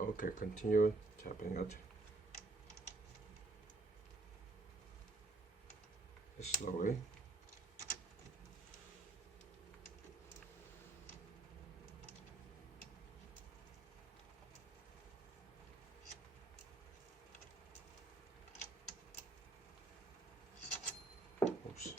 Okay, continue tapping it. Just slowly. Oops.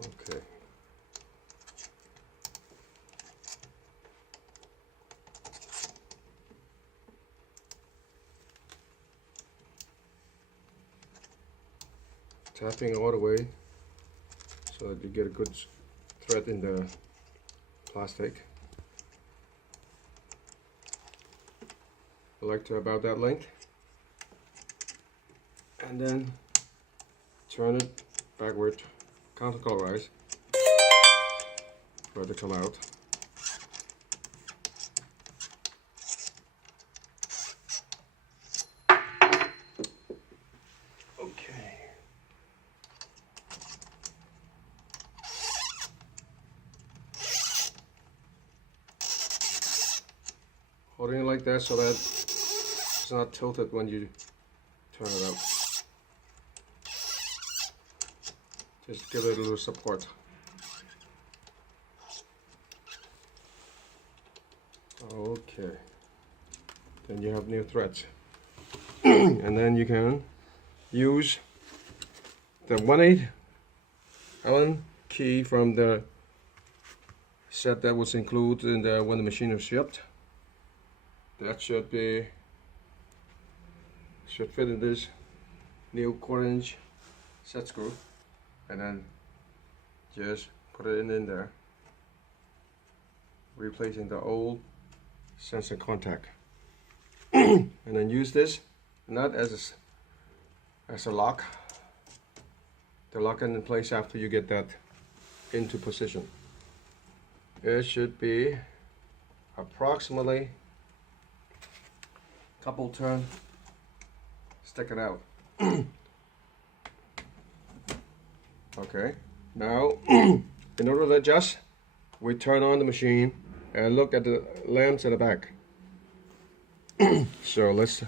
Okay. Tapping all the way so that you get a good thread in the plastic. I like to about that length, and then turn it backward, counterclockwise for it to come out. Okay. Holding it like that so that it's not tilted when you turn it up. Just give it a little support. Okay. Then you have new threads. And then you can use the 1/8 Allen key from the set that was included in the when the machine was shipped. That should fit in this new 1/4" set screw, and then just put it in there, replacing the old sensor contact. And then use this nut as a lock to lock it in place after you get that into position. It should be approximately couple turn, stick it out. Okay, now in order to adjust, we turn on the machine and look at the lamps at the back. So let's